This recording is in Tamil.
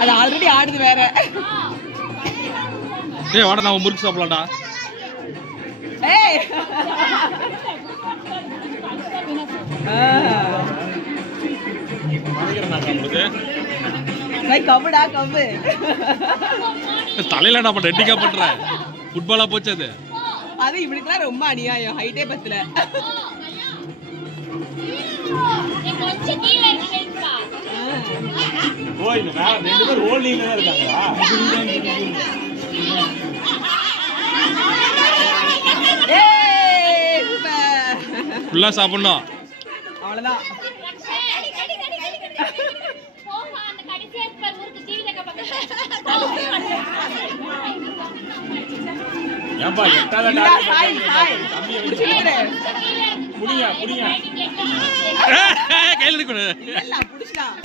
அது ஆல்ரெடி ஆடுது வேற. டேய் வாடா நாம முறுக்கு சாப்பிடலாம்டா. ஏய் மாறிக்கிறேன் சாப்பிடுது. நான் கவுடா கவு. தலையில நான் ரெட்டிக்கா பண்றேன். ஃபுட்பாலா போச்சு அது. அது இவனுக்குலாம் ரொம்ப அநியாயம். ஹைட்டே பத்தல. ஓய் இந்த ரெண்டு பேர் ஹோல்டிங்ல தான் இருக்காங்களா? ஏய் சூப்பர். ஃபுல்லா சாப்பிடணும். அவ்வளவுதான். போமா அந்த கடைசியா ஸ்பர் முறுக்கு டிவில பக்கத்துல. ஏம்பா எட்டாத டார்கெட் கம்மியா புடிச்சிடுறே. புடிங்க கையில எடுக்கணும். இல்ல புடிச்சலாம்.